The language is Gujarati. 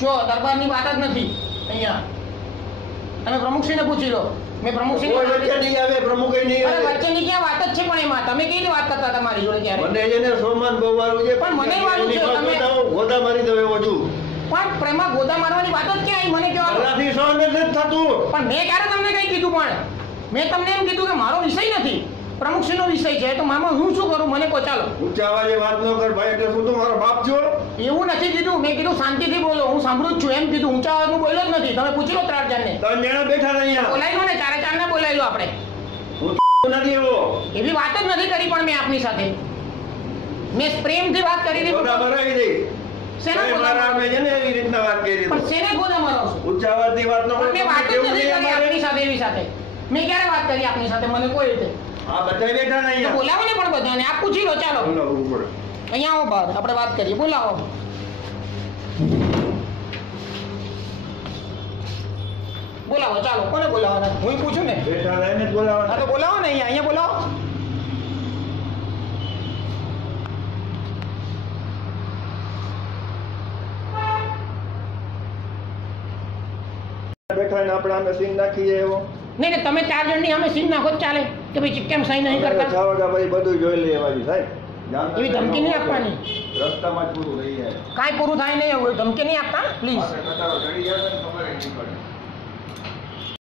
જો દરબારની વાત જ નથી અહીંયા. તમે પ્રમુખશ્રીને પૂછી લો. મેં પ્રમુખશ્રીને વચ્ચે નહીં આવે, પ્રમુખ નહીં અરે આવે. વચ્ચેની ક્યાં વાત જ છે પણ એમાં તમે કેવી રીતે વાત કરતા તમારી જોડે ક્યારે? મને એને સોમાન બહુ વાળું છે, પણ મને વાળું છે, તમે- ગોતા મારી દો એવો છું. પણ પ્રેમમાં ગોદા મારવાની વાત જ ક્યાં આવી? મને કહેવા દો. મારાથી સહન જ નથી થતું. પણ મેં ક્યારે તમને કઈ કીધું? પણ મેં તમને એમ કીધું કે મારો વિષય નથી, પ્રમુખશ્રીનો વિષય છે, તો મામા હું શું કરું મને કહો. ચાલો ઊંચા અવાજે વાત ન કર ભાઈ, એટલે શું તું મારો બાપ છો? એવું નથી કીધું. મેં કીધું શાંતિથી બોલો, હું સાંભળું જ છું એમ કીધું. ઊંચા અવાજનું બોલ્યો જ નથી. તમે પૂછી લો 3 જણને. તમે મેળા બેઠા ને અહીંયા. બોલાવી લો ને, 4 ને બોલાવી લો આપણે. હું નથી એવો. એવી વાત જ નથી કરી પણ મેં આપની સાથે. મેં પ્રેમથી વાત કરી હતી. ગોતા મરાવી દે. શેના તમે ગોદા મારા મારો? અમે છે ને એવી રીતના વાત કરી પણ શેને ગોદા મારો છો? ઊંચા અવાજથી વાત ન કરો. પણ મેં વાત જ કેવું નથી નહીં કરી અમારે. આપની સાથે એવી સાથે. મેં ક્યારે વાત કરી આપની સાથે મને કોઈ રીતે? આ બધા બેઠા ને તો અહીંયા. બોલાવો ને પણ બધાને. આપ પૂછી લો. ચાલો બોલાવવું પડે. અહીંયા આવો બહાર, આપણે વાત કરીએ. બોલાવો. બોલાવો ચાલો. કોને બોલાવવાના? હું પૂછું ને. બેઠા રહીને જ હા બોલાવવાના. તો બોલાવો ને અહીંયા બોલાવો. બેઠા ને આપણે આમે સીન નાખીએ એવો. નહીં ને તમે 4 જણની અમે સીન નાખો જ ચાલે કે ભાઈ કેમ સહી નહીં કરતા? 6 વાગ્યા પછી બધું જોઈ લઈએ બાજુ સાહેબ. એવી ધમકી નહીં આપવાની. રસ્તામાં જ પૂરું થઈ જાય. કાંઈ પૂરું થાય નહીં એવું ધમકી નહીં આપતા પ્લીઝ. આપણે કટારો ચડી જાય ને ખબર જ નહીં પડે.